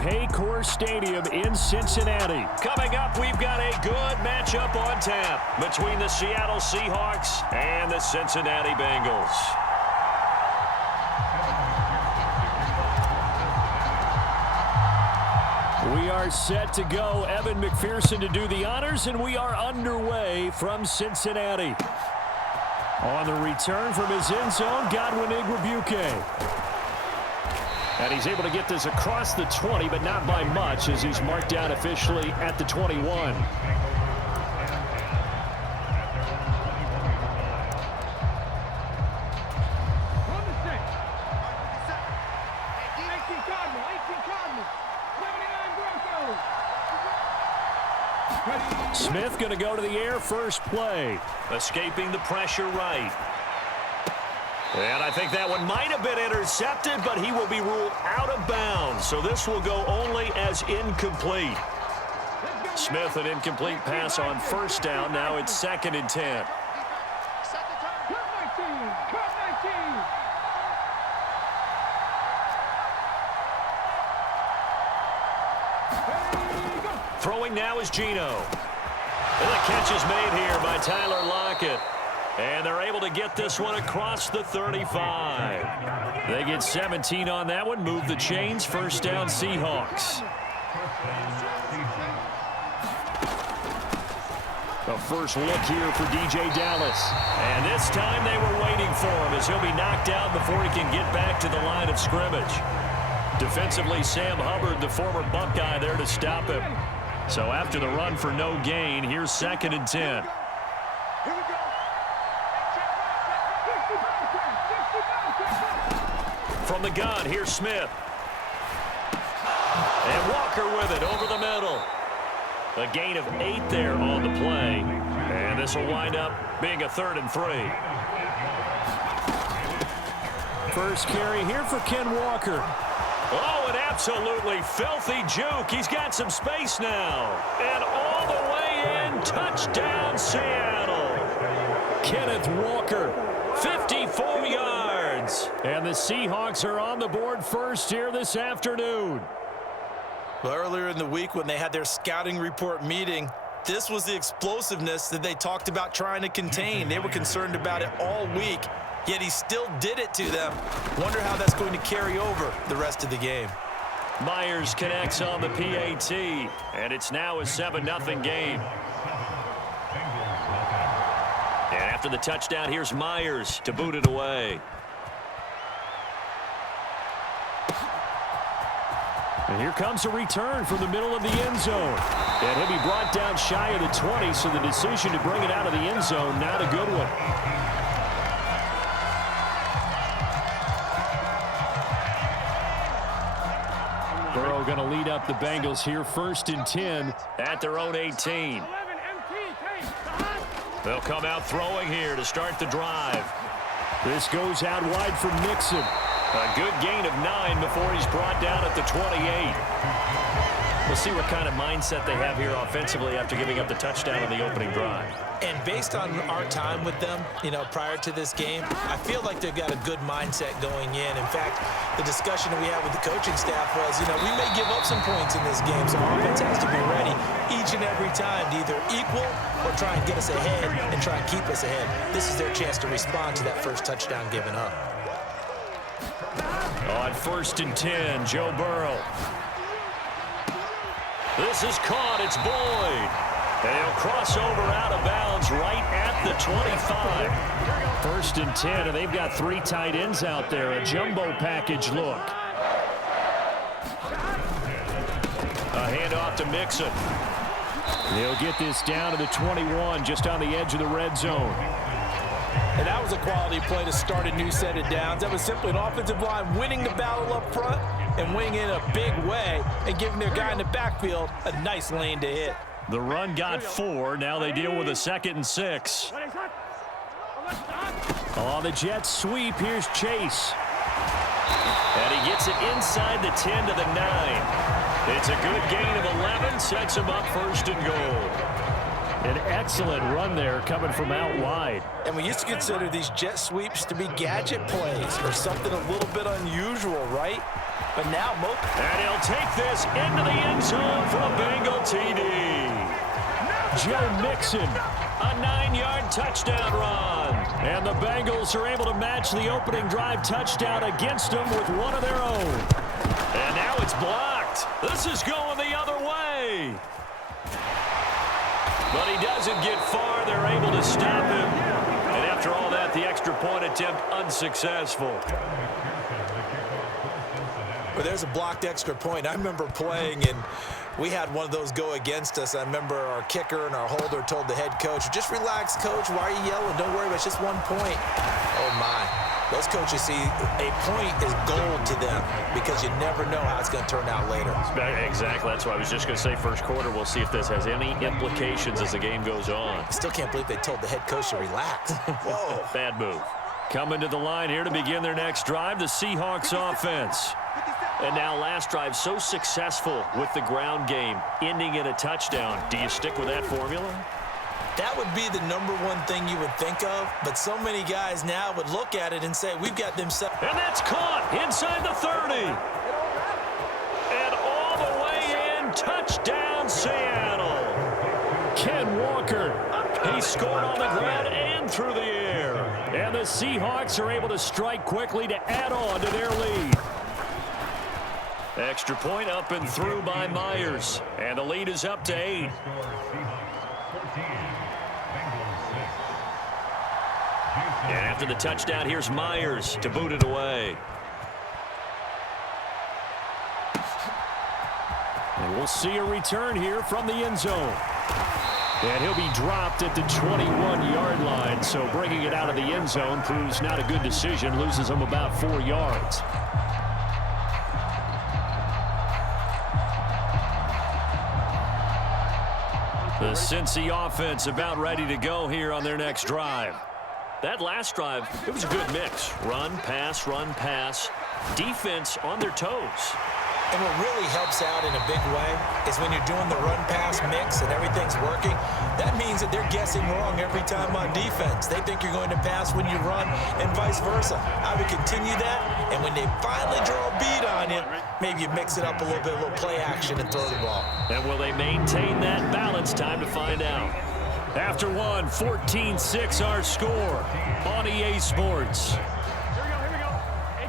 Paycor Stadium in Cincinnati. Coming up, we've got a good matchup on tap between the Seattle Seahawks and the Cincinnati Bengals. We are set to go. Evan McPherson to do the honors, and we are underway from Cincinnati. On the return from his end zone, Godwin Igwebuike. And he's able to get this across the 20, but not by much, as he's marked down officially at the 21. Smith going to go to the air first play. Escaping the pressure right. And I think that one might have been intercepted, but he will be ruled out of bounds. So this will go only as incomplete. Smith, an incomplete pass on first down. Now it's 2nd and 10. Throwing now is Geno. And the catch is made here by Tyler Lockett. And they're able to get this one across the 35. They get 17 on that one. Move the chains. First down, Seahawks. The first look here for DJ Dallas. And this time they were waiting for him, as he'll be knocked out before he can get back to the line of scrimmage. Defensively, Sam Hubbard, the former Buckeye, there to stop him. So after the run for no gain, here's 2nd and 10. From the gun, here's Smith. And Walker with it over the middle. A gain of 8 there on the play. And this will wind up being a 3rd and 3. First carry here for Ken Walker. Oh, an absolutely filthy juke. He's got some space now. And all the way in, touchdown Seattle. Kenneth Walker, 54 yards. And the Seahawks are on the board first here this afternoon. Well, earlier in the week when they had their scouting report meeting, this was the explosiveness that they talked about trying to contain. They were concerned about it all week. Yet he still did it to them. Wonder how that's going to carry over the rest of the game. Myers connects on the PAT, and it's now a 7-0 game. And after the touchdown, here's Myers to boot it away. And here comes a return from the middle of the end zone. And he'll be brought down shy of the 20, so the decision to bring it out of the end zone, not a good one. Burrow going to lead up the Bengals here, 1st and 10 at their own 18. They'll come out throwing here to start the drive. This goes out wide for Mixon. A good gain of 9 before he's brought down at the 28. We'll see what kind of mindset they have here offensively after giving up the touchdown on the opening drive. And based on our time with them, prior to this game, I feel like they've got a good mindset going in. In fact, the discussion that we had with the coaching staff was, we may give up some points in this game, so offense has to be ready each and every time to either equal or try and get us ahead and try and keep us ahead. This is their chance to respond to that first touchdown given up. On 1st and 10, Joe Burrow. This is caught. It's Boyd. And he'll cross over out of bounds right at the 25. 1st and 10, and they've got 3 tight ends out there. A jumbo package look. A handoff to Mixon. They'll get this down to the 21, just on the edge of the red zone. And that was a quality play to start a new set of downs. That was simply an offensive line winning the battle up front and winning in a big way and giving their guy in the backfield a nice lane to hit. The run got 4. Now they deal with a 2nd and 6. On the Jets sweep, here's Chase. And he gets it inside the 10 to the 9. It's a good gain of 11, sets him up 1st and goal. An excellent run there coming from out wide. And we used to consider these jet sweeps to be gadget plays or something a little bit unusual, right? But now, and he'll take this into the end zone for a Bengal TD. Joe Mixon, a 9-yard touchdown run. And the Bengals are able to match the opening drive touchdown against them with one of their own. And now it's blocked. This is going the other way. But he doesn't get far. They're able to stop him. And after all that, the extra point attempt unsuccessful. Well, there's a blocked extra point. I remember playing, and we had one of those go against us. I remember our kicker and our holder told the head coach, just relax, coach. Why are you yelling? Don't worry about it. It's just 1 point. Oh, my. Those coaches see a point is gold to them because you never know how it's going to turn out later. Exactly. That's what I was just going to say. First quarter, we'll see if this has any implications as the game goes on. I still can't believe they told the head coach to relax. Whoa. Bad move. Coming to the line here to begin their next drive, the Seahawks offense. And now last drive so successful with the ground game, ending in a touchdown. Do you stick with that formula? That would be the #1 thing you would think of, but so many guys now would look at it and say, we've got them set. And that's caught inside the 30. And all the way in, touchdown Seattle. Ken Walker, he scored on the ground and through the air. And the Seahawks are able to strike quickly to add on to their lead. Extra point up and through by Myers. And the lead is up to 8. And after the touchdown, here's Myers to boot it away. And we'll see a return here from the end zone. And he'll be dropped at the 21-yard line. So bringing it out of the end zone proves not a good decision. Loses him about 4 yards. The Cincy offense about ready to go here on their next drive. That last drive, it was a good mix. Run, pass, defense on their toes. And what really helps out in a big way is when you're doing the run-pass mix and everything's working, that means that they're guessing wrong every time on defense. They think you're going to pass when you run and vice versa. I would continue that, and when they finally draw a beat on you, maybe you mix it up a little bit, a little play action and throw the ball. And will they maintain that balance? Time to find out. After one, 14-6 our score on EA Sports. Here we go. Hey,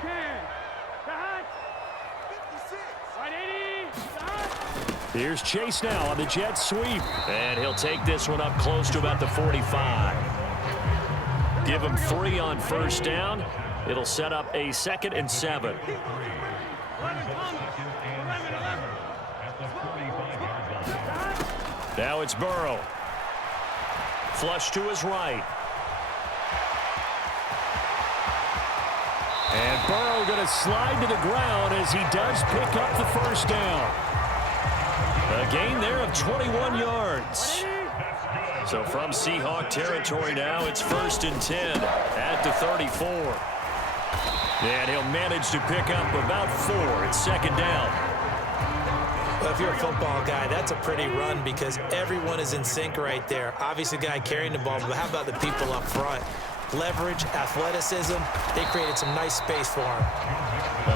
Can. Cut. 56. Right, 80. Cut. Here's Chase now on the jet sweep. And he'll take this one up close to about the 45. Give him 3 on first down. It'll set up a 2nd and 7. 11. Now it's Burrow. Flush to his right. And Burrow going to slide to the ground as he does pick up the first down. A gain there of 21 yards. So from Seahawk territory now, it's 1st and 10 at the 34. And he'll manage to pick up about 4. It's 2nd down. Well, if you're a football guy, that's a pretty run because everyone is in sync right there. Obviously, the guy carrying the ball, but how about the people up front? Leverage, athleticism, they created some nice space for him.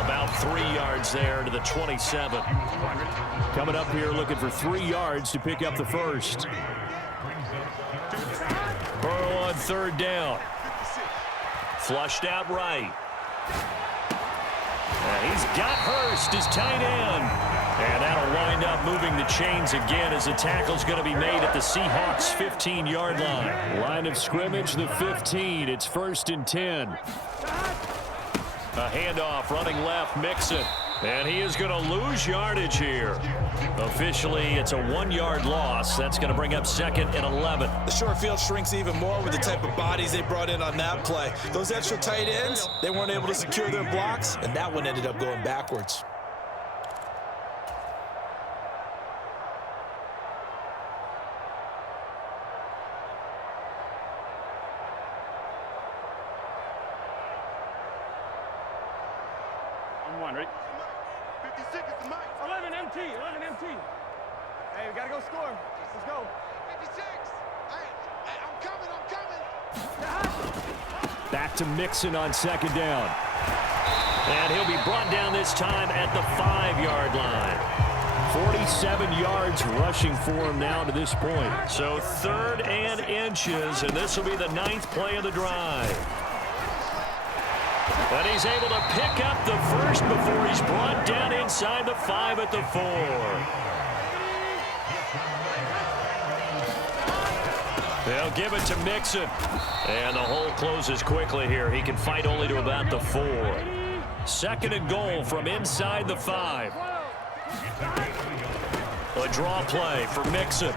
About 3 yards there to the 27. Coming up here looking for 3 yards to pick up the first. Burrow on 3rd down. Flushed out right. And he's got Hurst, his tight end. And that'll wind up moving the chains again as the tackle's going to be made at the Seahawks 15-yard line. Line of scrimmage, the 15. It's 1st and 10. A handoff running left, Mixon. And he is going to lose yardage here. Officially, it's a 1-yard loss. That's going to bring up 2nd and 11. The short field shrinks even more with the type of bodies they brought in on that play. Those extra tight ends, they weren't able to secure their blocks, and that one ended up going backwards. One, ready? 56 is the mic. 11 MT. Hey, we gotta go score. Let's go. 56. Hey, I'm coming. Back to Mixon on 2nd down. And he'll be brought down this time at the 5-yard line. 47 yards rushing for him now to this point. So 3rd and inches, and this will be the 9th play of the drive. But he's able to pick up the first before he's brought down inside the 5 at the 4. They'll give it to Mixon. And the hole closes quickly here. He can fight only to about the 4. 2nd and goal from inside the 5. A draw play for Mixon.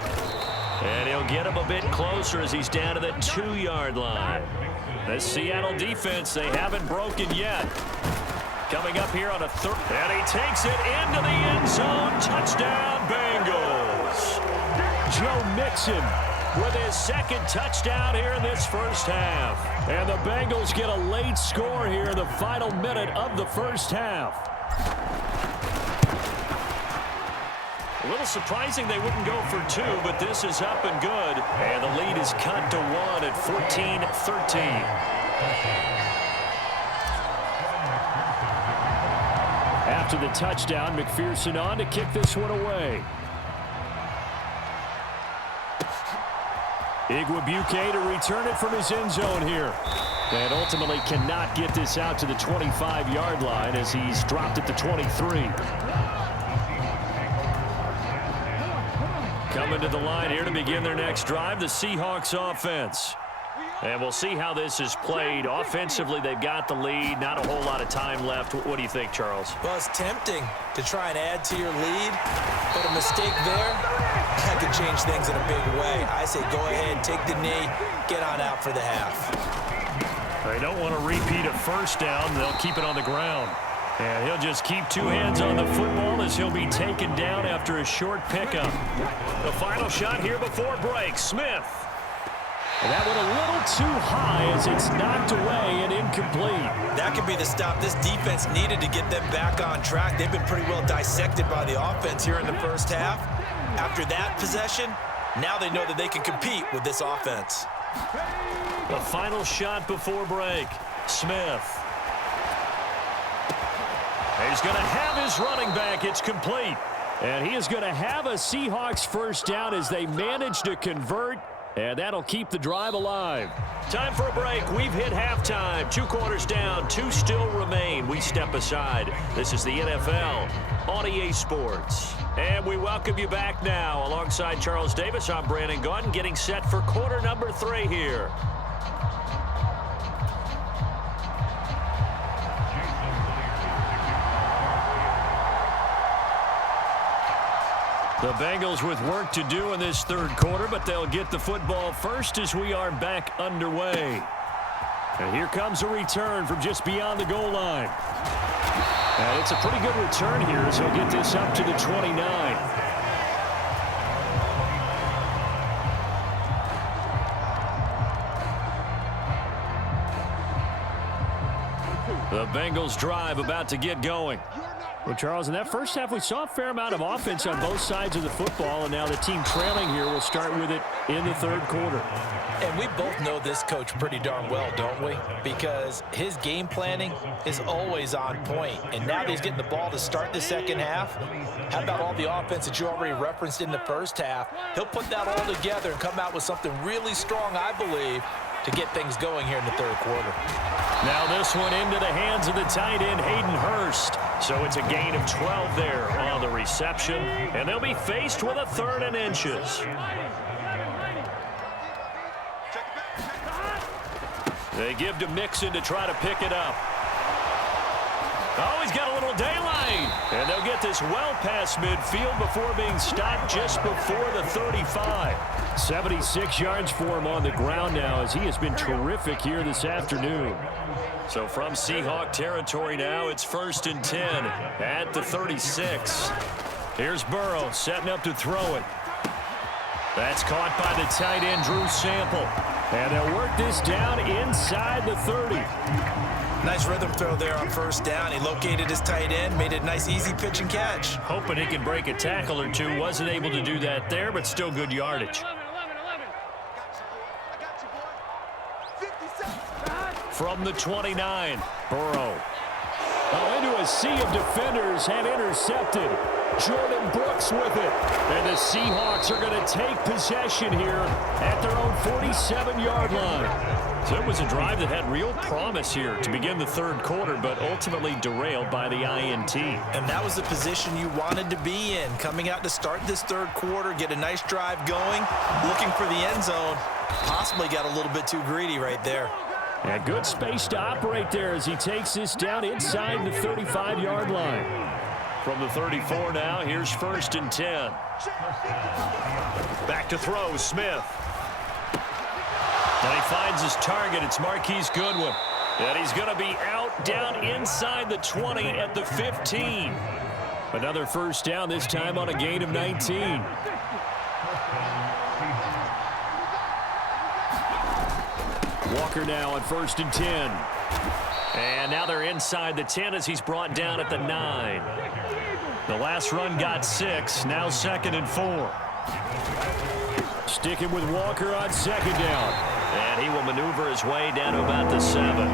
And he'll get him a bit closer as he's down to the 2-yard line. The Seattle defense, they haven't broken yet. Coming up here on a 3rd. And he takes it into the end zone. Touchdown, Bengals. Joe Mixon with his 2nd touchdown here in this first half. And the Bengals get a late score here in the final minute of the first half. A little surprising they wouldn't go for 2, but this is up and good. And the lead is cut to 1 at 14-13. After the touchdown, McPherson on to kick this one away. Igwebuike to return it from his end zone here. And ultimately cannot get this out to the 25-yard line as he's dropped at the 23. Coming to the line here to begin their next drive, the Seahawks offense. And we'll see how this is played. Offensively, they've got the lead. Not a whole lot of time left. What do you think, Charles? Well, it's tempting to try and add to your lead, but a mistake there, that could change things in a big way. I say go ahead, take the knee, get on out for the half. They don't want to repeat a first down. They'll keep it on the ground. And he'll just keep 2 hands on the football as he'll be taken down after a short pickup. The final shot here before break. Smith. And that went a little too high as it's knocked away and incomplete. That could be the stop this defense needed to get them back on track. They've been pretty well dissected by the offense here in the first half. After that possession, now they know that they can compete with this offense. The final shot before break. Smith. He's going to have his running back. It's complete. And he is going to have a Seahawks first down as they manage to convert. And that'll keep the drive alive. Time for a break. We've hit halftime. 2 quarters down. 2 still remain. We step aside. This is the NFL on EA Sports. And we welcome you back now. Alongside Charles Davis, I'm Brandon Gaudin, getting set for quarter number 3 here. The Bengals with work to do in this 3rd quarter, but they'll get the football first as we are back underway. And here comes a return from just beyond the goal line. And it's a pretty good return here as he'll get this up to the 29. The Bengals drive about to get going. Well, Charles, in that first half, we saw a fair amount of offense on both sides of the football, and now the team trailing here will start with it in the 3rd quarter. And we both know this coach pretty darn well, don't we? Because his game planning is always on point. And now that he's getting the ball to start the second half, how about all the offense that you already referenced in the first half? He'll put that all together and come out with something really strong, I believe, to get things going here in the 3rd quarter. Now this one into the hands of the tight end, Hayden Hurst. So it's a gain of 12 there on the reception. And they'll be faced with a 3rd and inches. They give to Mixon to try to pick it up. Oh, he's got a little daylight. And they'll get this well past midfield before being stopped just before the 35. 76 yards for him on the ground now as he has been terrific here this afternoon. So from Seahawk territory now, it's 1st and 10 at the 36. Here's Burrow setting up to throw it. That's caught by the tight end, Drew Sample. And they'll work this down inside the 30. Nice rhythm throw there on 1st down. He located his tight end, made it a nice, easy pitch and catch. Hoping he can break a tackle or two. Wasn't able to do that there, but still good yardage. From the 29, Burrow. into a sea of defenders and intercepted. Jordan Brooks with it. And the Seahawks are going to take possession here at their own 47-yard line. So it was a drive that had real promise here to begin the third quarter, but ultimately derailed by the INT. And that was the position you wanted to be in. Coming out to start this third quarter, get a nice drive going, looking for the end zone. Possibly got a little bit too greedy right there. And good space to operate there as he takes this down inside the 35-yard line. From the 34 now, here's 1st and 10. Back to throw, Smith. And he finds his target. It's Marquise Goodwin. And he's going to be out down inside the 20 at the 15. Another first down, this time on a gain of 19. Walker now on 1st and 10. And now they're inside the 10 as he's brought down at the 9. The last run got 6. Now 2nd and 4. Sticking with Walker on 2nd down. And he will maneuver his way down to about the 7.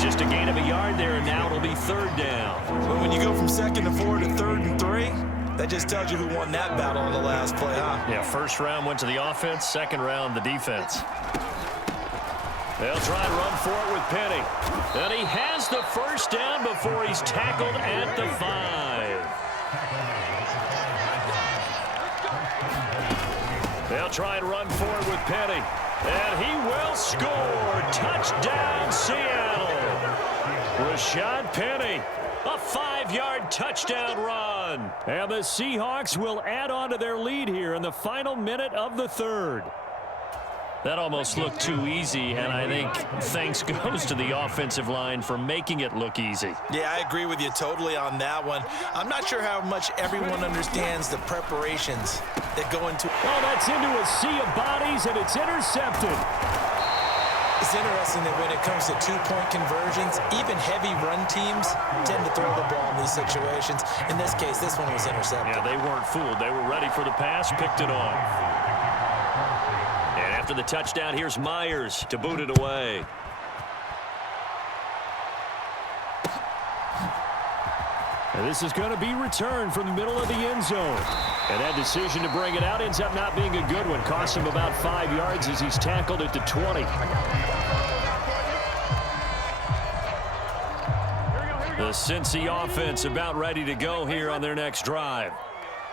Just a gain of a yard there, and now it'll be 3rd down. Well, when you go from 2nd to 4 to 3rd and 3, that just tells you who won that battle on the last play, huh? Yeah, first round went to the offense, second round the defense. They'll try and run for it with Penny. And he has the first down before he's tackled at the 5. They'll try and run for it with Penny. And he will score. Touchdown, Seattle. Rashad Penny. A 5-yard touchdown run. And the Seahawks will add on to their lead here in the final minute of the third. That almost looked too easy, and I think thanks goes to the offensive line for making it look easy. Yeah, I agree with you totally on that one. I'm not sure how much everyone understands the preparations that go into. Oh, that's into a sea of bodies, and it's intercepted. It's interesting that when it comes to two-point conversions, even heavy run teams tend to throw the ball in these situations. In this case, this one was intercepted. Yeah, they weren't fooled. They were ready for the pass, picked it off. And after the touchdown, here's Myers to boot it away. And this is going to be returned from the middle of the end zone. And that decision to bring it out ends up not being a good one. Costs him about 5 yards as he's tackled at the 20. The Cincy offense about ready to go here on their next drive.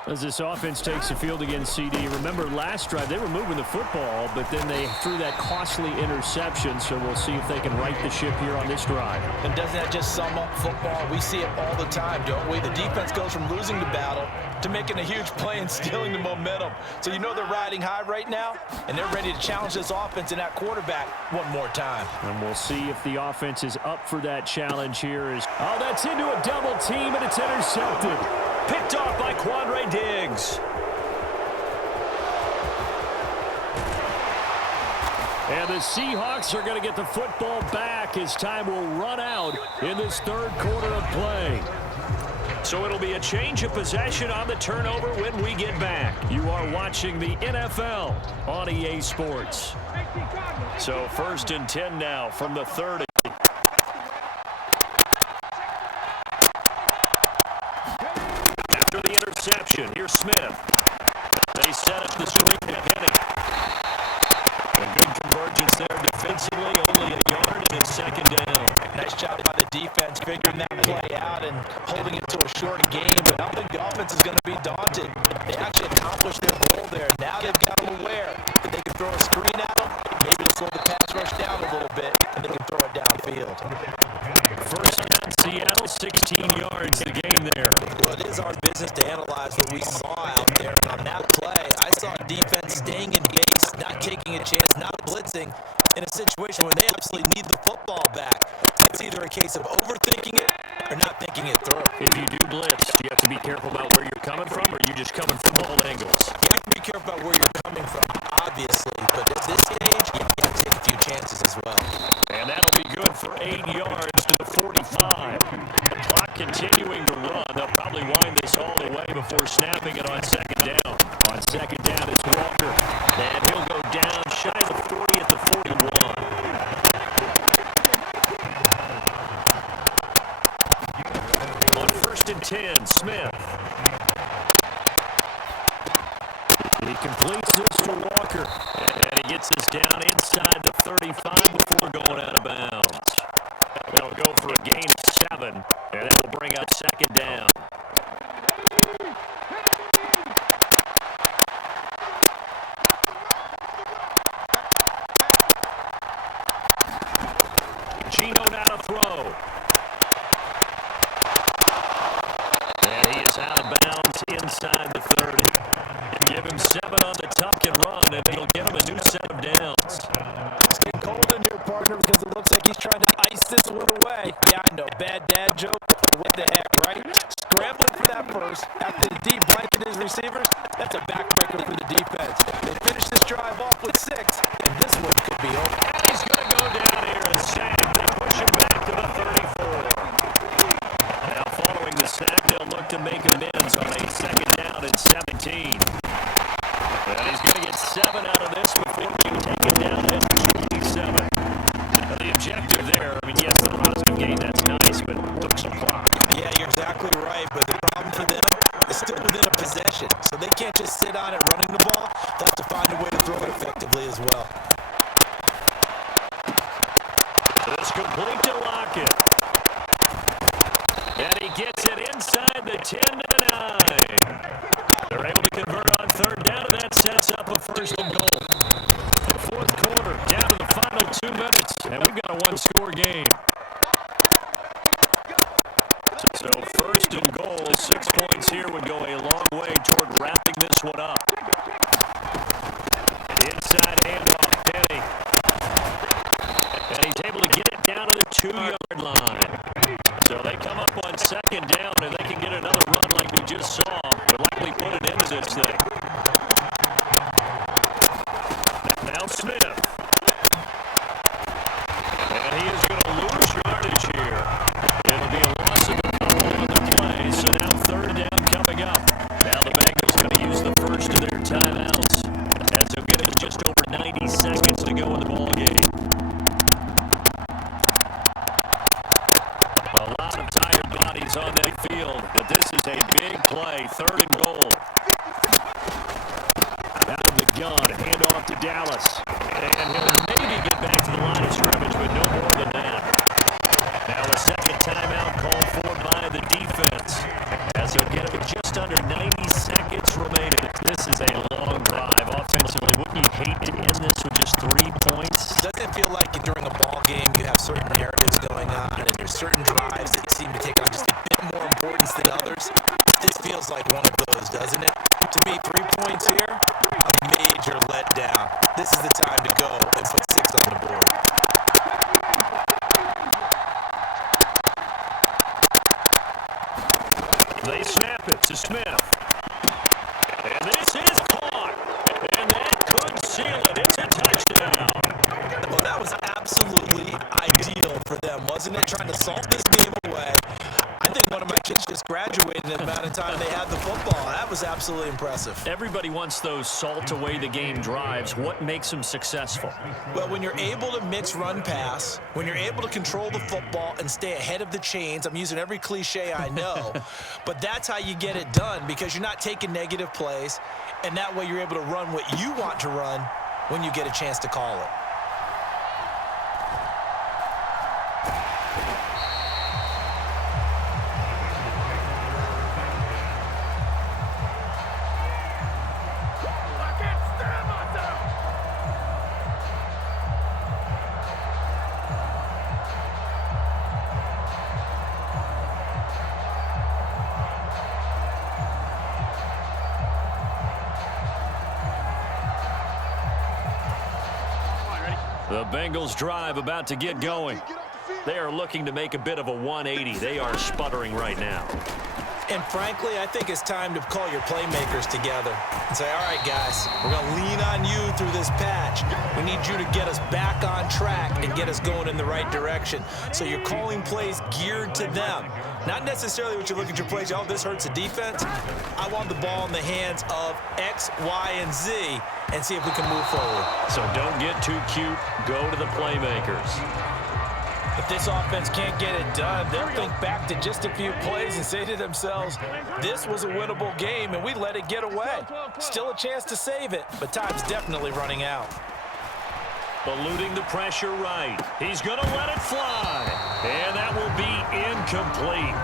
As this offense takes the field against CD. Remember, last drive, they were moving the football, but then they threw that costly interception, so we'll see if they can right the ship here on this drive. And doesn't that just sum up football? We see it all the time, don't we? The defense goes from losing the battle to making a huge play and stealing the momentum. So you know they're riding high right now, and they're ready to challenge this offense and that quarterback one more time. And we'll see if the offense is up for that challenge here. Oh, that's into a double team, and it's intercepted. Picked off by Quandre Diggs. And the Seahawks are going to get the football back as time will run out in this third quarter of play. So it'll be a change of possession on the turnover when we get back. You are watching the NFL on EA Sports. So 1st and 10 now from the 30. After the interception, here's Smith. They set up the swing to Penny. A good convergence there defensively, only a yard and it's 2nd down. Nice job by the defense figuring that play out and holding it to a short game, but I don't think the offense is going to be daunted. They actually accomplished their goal there. Now they've got them aware that they can throw a screen at them, maybe to slow the pass rush down a little bit, and they can throw it downfield. First down, Seattle, 16 yards the game there. Well, it is our business to analyze what we saw out there. And on that play, I saw defense staying in base, not taking a chance, not blitzing in a situation when they absolutely need the football back. It's either a case of overthinking it or not thinking it through. If you do blitz, you have to be careful about where you're coming from, or you just coming from all angles. You have to be careful about where you're coming from, obviously. But at this stage, you have to take a few chances as well. And that'll be good for 8 yards to the 45. The clock continuing to run. They'll probably wind this all the way before snapping it on 2nd down. On 2nd down, it's Walker. And he'll go down shy of the 40 at the 41. Gets us down inside the 35 before going out of bounds. They'll go for a gain of 7, and that will bring up second down. Gino now to throw. And he is out of bounds inside the 30. Give him 7 on the tuck and run, and it'll give him a new set of downs. It's getting cold in here, partner, because it looks like he's trying to ice this one away. Yeah, I know, bad dad joke, but what the heck, right? Scrambling for that first after the deep blanket his receivers, that's a backbreaker for the defense. They finish this drive off with 6, and this one could be over. And he's going to go down here and sack. They push him back to the 34. Now following the sack, they'll look to make amends on a second down and 17. And he's going to get 7 out of this before being taken down at 27. Now the objective there, I mean, yes, the positive gain, that's nice, but took some clock. Yeah, you're exactly right, but the problem for them is still within a possession. So they can't just sit on it running the ball. They'll have to find a way to throw it effectively as well. This complete to Lockett. And he gets it inside the 10 to the 9. They're able to convert on third down, and that sets up a first and goal. The fourth quarter, down to the final 2 minutes, and we've got a one-score game. So first and goal, 6 points here would go a long way toward wrapping this one up. Inside handoff, Penny. And he's able to get it down to the 2-yard line. So they come up on second down, and they can get another run like we just saw. They'll likely put it into this thing. Now Smith. And he is going to lose yardage here. It'll be a loss of a couple on the play, so now third down coming up. Now the Bengals going to use the first of their timeouts, as they'll get it just over 90 seconds to go in the ballgame. A lot of tired bodies on that field, but this is a big play, third and goal. Out of the gun, hand off to Dallas. And he'll maybe get back to the line of scrimmage, but no more than that. Now a second timeout called for by the defense, as they'll get him just under 90 seconds remaining. This is a long drive offensively. Wouldn't you hate to end this with just 3 points? Doesn't it feel like during a ball game you have certain narratives going on, and there's certain drives that seem to take on just a bit more importance than others? This feels like one of those, doesn't it? To me, 3 points here, a major letdown. This is the time to go and put 6 on the board. They snap it to Smith. And this is caught. And that could seal it. It's a touchdown. Well, that was absolutely ideal for them, wasn't it? Trying to salt this game away. I think one of my kids just graduated in the amount of time they had the football. That was absolutely impressive. Everybody wants those salt away the game drives. What makes them successful? Well, when you're able to mix run pass, when you're able to control the football and stay ahead of the chains, I'm using every cliche I know, but that's how you get it done, because you're not taking negative plays, and that way you're able to run what you want to run when you get a chance to call it. The Bengals drive about to get going. They are looking to make a bit of a 180. They are sputtering right now. And frankly, I think it's time to call your playmakers together and say, all right, guys, we're going to lean on you through this patch. We need you to get us back on track and get us going in the right direction. So you're calling plays geared to them. Not necessarily what you look at your plays, oh, this hurts the defense. I want the ball in the hands of X, Y, and Z and see if we can move forward. So don't get too cute. Go to the playmakers. If this offense can't get it done, they'll think back to just a few plays and say to themselves, this was a winnable game and we let it get away. Still a chance to save it, but time's definitely running out. Eluding the pressure right. He's going to let it fly. And that will be incomplete.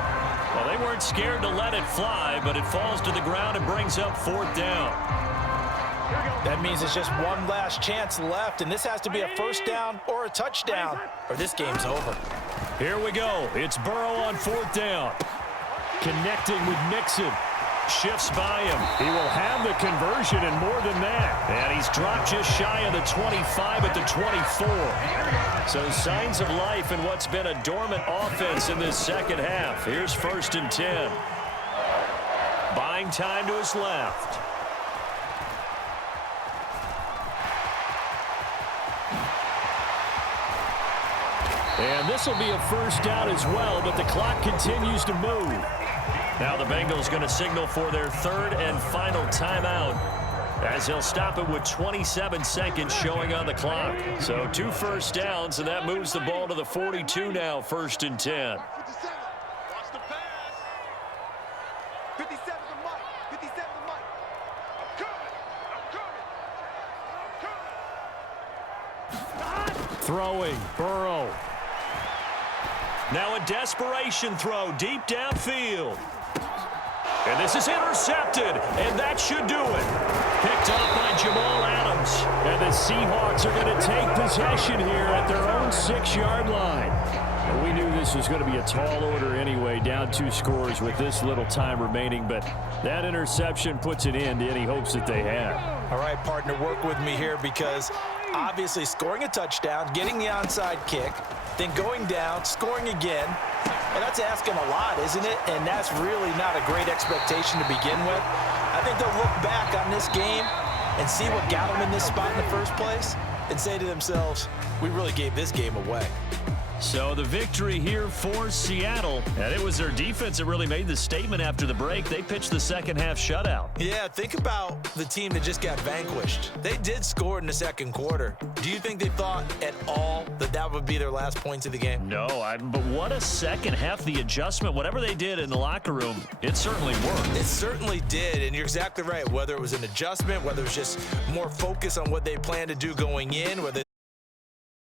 Well, they weren't scared to let it fly, but it falls to the ground and brings up 4th down. That means it's just one last chance left, and this has to be a first down or a touchdown, or this game's over. Here we go. It's Burrow on 4th down. Connecting with Mixon. Shifts by him. He will have the conversion and more than that. And he's dropped just shy of the 25 at the 24. So signs of life in what's been a dormant offense in this second half. Here's 1st and 10. Buying time to his left. And this will be a first down as well, but the clock continues to move. Now the Bengals going to signal for their 3rd and final timeout, as they'll stop it with 27 seconds showing on the clock. So 2 first downs, and that moves the ball to the 42 now, 1st and 10. 57. Watch the pass. 57 to Mike. 57 to Mike. I'm coming. Throwing. Burrow. Now a desperation throw deep downfield. And this is intercepted, and that should do it. Picked up by Jamal Adams. And the Seahawks are going to take possession here at their own 6-yard line. And we knew this was going to be a tall order anyway, down 2 scores with this little time remaining, but that interception puts an end to any hopes that they had. All right, partner, work with me here, because obviously scoring a touchdown, getting the onside kick, then going down, scoring again, well, that's asking a lot, isn't it? And that's really not a great expectation to begin with. I think they'll look back on this game and see what got them in this spot in the first place and say to themselves, we really gave this game away. So the victory here for Seattle, and it was their defense that really made the statement after the break. They pitched the second half shutout. Yeah, think about the team that just got vanquished. They did score in the second quarter. Do you think they thought at all that that would be their last points of the game? No, but what a second half. The adjustment, whatever they did in the locker room, it certainly worked. It certainly did, and you're exactly right. Whether it was an adjustment, whether it was just more focus on what they planned to do going in, whether